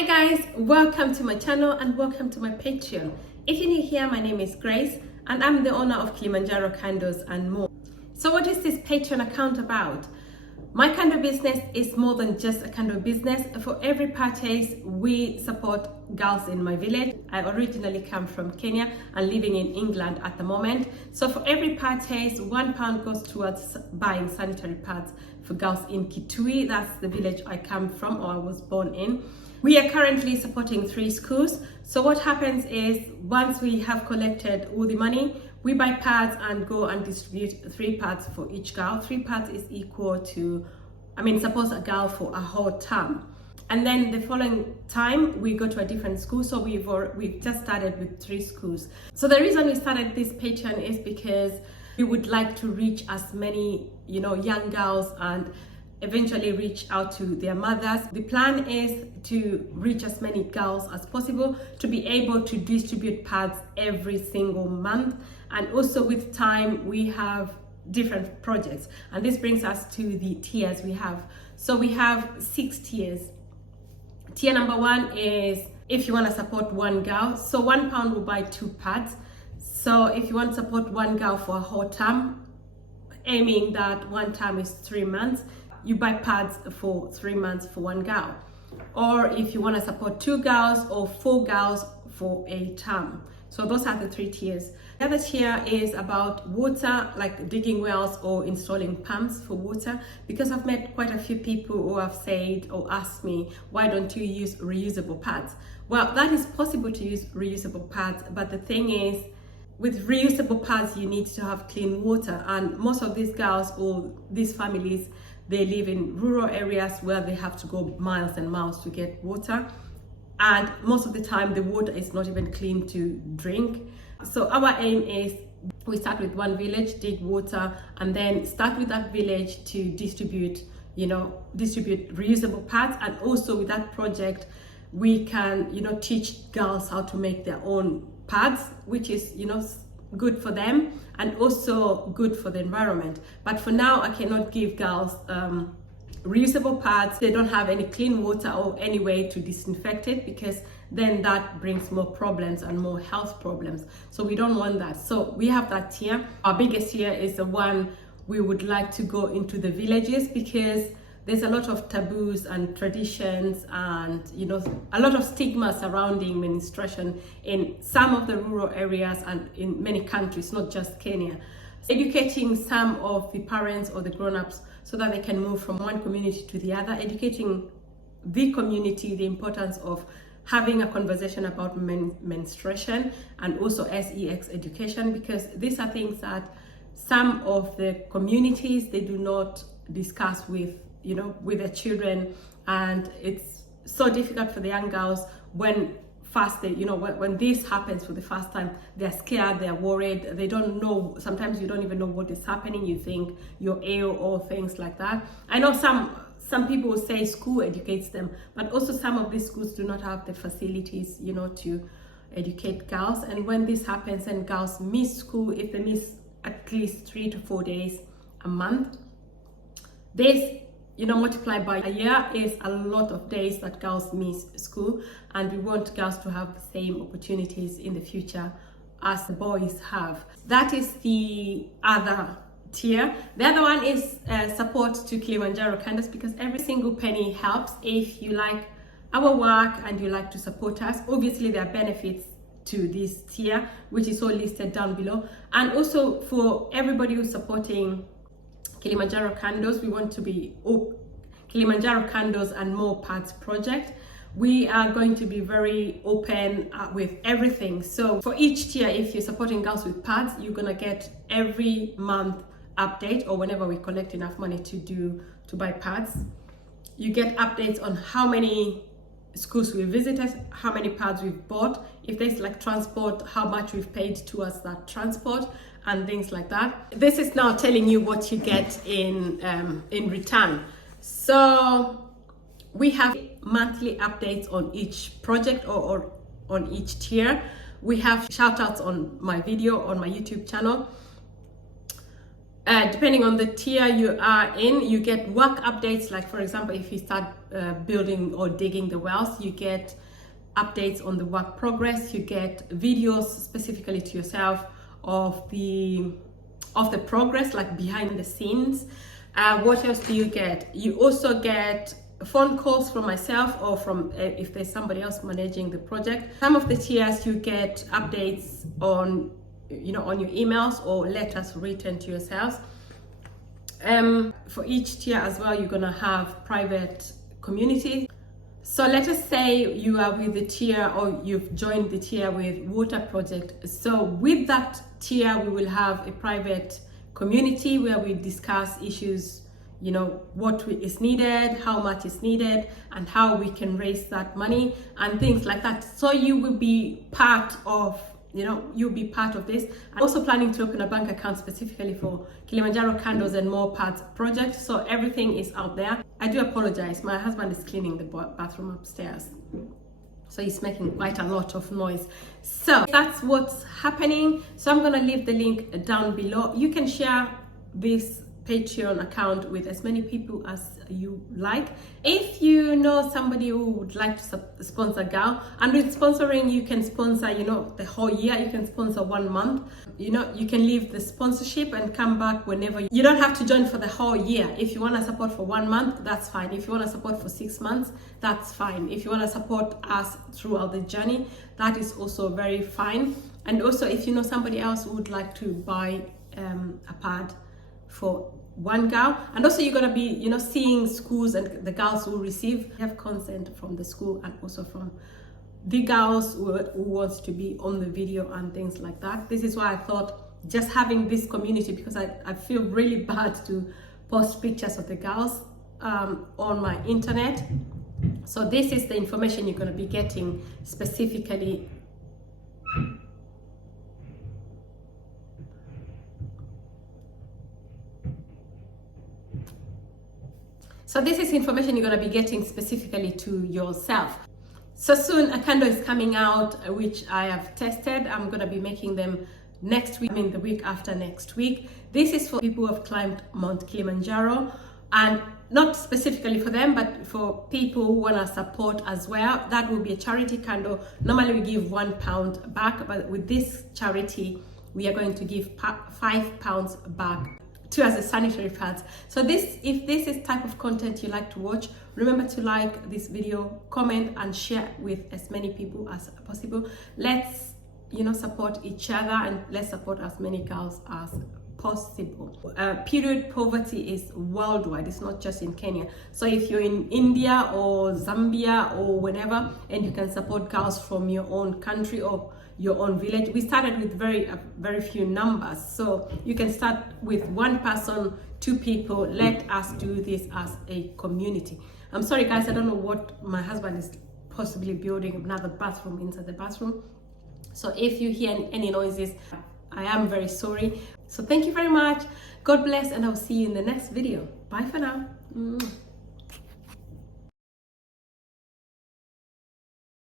Hi guys, welcome to my channel and welcome to my Patreon. If you're new here, my name is Grace and I'm the owner of Kilimanjaro Candles and more. So what is this Patreon account about? My candle business is more than just a candle business. For every purchase, we support girls in my village. I originally come from Kenya and living in England at the moment. So for every purchase, £1 goes towards buying sanitary pads for girls in Kitui. That's the village I come from, or I was born in. We are currently supporting 3 schools. So what happens is once we have collected all the money, we buy pads and go and distribute 3 pads for each girl. 3 pads is equal to, suppose a girl for a whole term. And then the following time we go to a different school. So we've just started with 3 schools. So the reason we started this Patreon is because we would like to reach as many, young girls and eventually reach out to their mothers. The plan is to reach as many girls as possible, to be able to distribute pads every single month. And also with time, we have different projects. And this brings us to the tiers we have. So we have 6 tiers. Tier number 1 is if you want to support 1 girl. So £1 will buy 2 pads. So if you want to support 1 girl for a whole term, aiming that 1 term is 3 months, you buy pads for 3 months for 1 girl. Or if you want to support 2 girls or 4 girls for a term. So those are the 3 tiers. The other tier is about water, like digging wells or installing pumps for water, because I've met quite a few people who have said or asked me, why don't you use reusable pads? Well, that is possible to use reusable pads, but the thing is, with reusable pads, you need to have clean water. And most of these girls or these families, they live in rural areas where they have to go miles and miles to get water. And most of the time, the water is not even clean to drink. So our aim is we start with 1 village, dig water, and then start with that village to distribute reusable pads. And also with that project, we can, teach girls how to make their own pads, which is, good for them and also good for the environment. But for now, I cannot give girls reusable pads. They don't have any clean water or any way to disinfect it, because then that brings more problems and more health problems. So we don't want that. So we have that tier. Our biggest tier is the one we would like to go into the villages, because there's a lot of taboos and traditions and a lot of stigma surrounding menstruation in some of the rural areas and in many countries, not just Kenya. Educating some of the parents or the grown-ups so that they can move from one community to the other, educating the community the importance of having a conversation about menstruation, and also sex education, because these are things that some of the communities, they do not discuss with their children. And it's so difficult for the young girls when when this happens for the first time. They're scared, they're worried, they don't know. Sometimes you don't even know what is happening. You think you're ill or things like that. I know some people will say school educates them, but also some of these schools do not have the facilities, to educate girls. And when this happens and girls miss school, if they miss at least 3 to 4 days a month, this multiplied by a year is a lot of days that girls miss school. And we want girls to have the same opportunities in the future as the boys have. That is the other tier. The other one is support to Kilimanjaro Candles, because every single penny helps. If you like our work and you like to support us, obviously there are benefits to this tier, which is all listed down below. And also for everybody who's supporting Kilimanjaro Candles, we want to be Kilimanjaro Candles and More Pads project. We are going to be very open with everything. So for each tier, if you're supporting girls with pads, you're gonna get every month update, or whenever we collect enough money to buy pads, you get updates on how many schools we visited, how many pads we've bought, if there's like transport, how much we've paid towards that transport, and things like that. This is now telling you what you get in return. So we have monthly updates on each project or on each tier. We have shout outs on my video on my YouTube channel. Depending on the tier you are in, you get work updates. Like for example, if you start building or digging the wells, you get updates on the work progress. You get videos specifically to yourself of the progress, like behind the scenes. What else do you get? You also get phone calls from myself or from if there's somebody else managing the project. Some of the tiers you get updates on, you know, on your emails or letters written to yourselves. For each tier as well, you're gonna have private community. So let us say you are with the tier, or you've joined the tier with water project. So with that tier, we will have a private community where we discuss issues, you know, what is needed, how much is needed, and how we can raise that money and things like that. So you will be part of, you know, you'll be part of this. I'm also planning to open a bank account specifically for Kilimanjaro Candles and More Pads project. So everything is out there. I do apologize. My husband is cleaning the bathroom upstairs, so he's making quite a lot of noise. So that's what's happening. So I'm gonna leave the link down below. You can share this Patreon account with as many people as you like. If you know somebody who would like to sponsor Girl, and with sponsoring you can sponsor, you know, the whole year. You can sponsor 1 month, you know, you can leave the sponsorship and come back whenever. You don't have to join for the whole year. If you want to support for 1 month, that's fine. If you want to support for 6 months, that's fine. If you want to support us throughout the journey, that is also very fine. And also if you know somebody else who would like to buy a pad for one girl, and also you're gonna be, you know, seeing schools and the girls who have consent from the school, and also from the girls who wants to be on the video and things like that. This is why I thought just having this community, because I feel really bad to post pictures of the girls on my internet. So this is the information you're going to be getting specifically. So this is information you're going to be getting specifically to yourself. So soon a candle is coming out, which I have tested. I'm going to be making them next week, I mean the week after next week. This is for people who have climbed Mount Kilimanjaro, and not specifically for them, but for people who want to support as well. That will be a charity candle. Normally we give £1 back, but with this charity, we are going to give £5 back to as a sanitary pads. So if this is type of content you like to watch, remember to like this video, comment and share with as many people as possible. Let's, you know, support each other, and let's support as many girls as possible. Period poverty is worldwide. It's not just in Kenya. So if you're in India or Zambia or whenever, and you can support girls from your own country or your own village. We started with very few numbers, so you can start with 1 person, 2 people. Let us do this as a community. I'm sorry guys, I don't know what my husband is possibly building, another bathroom inside the bathroom. So if you hear any noises, I am very sorry. So thank you very much. God bless, and I'll see you in the next video. Bye for now.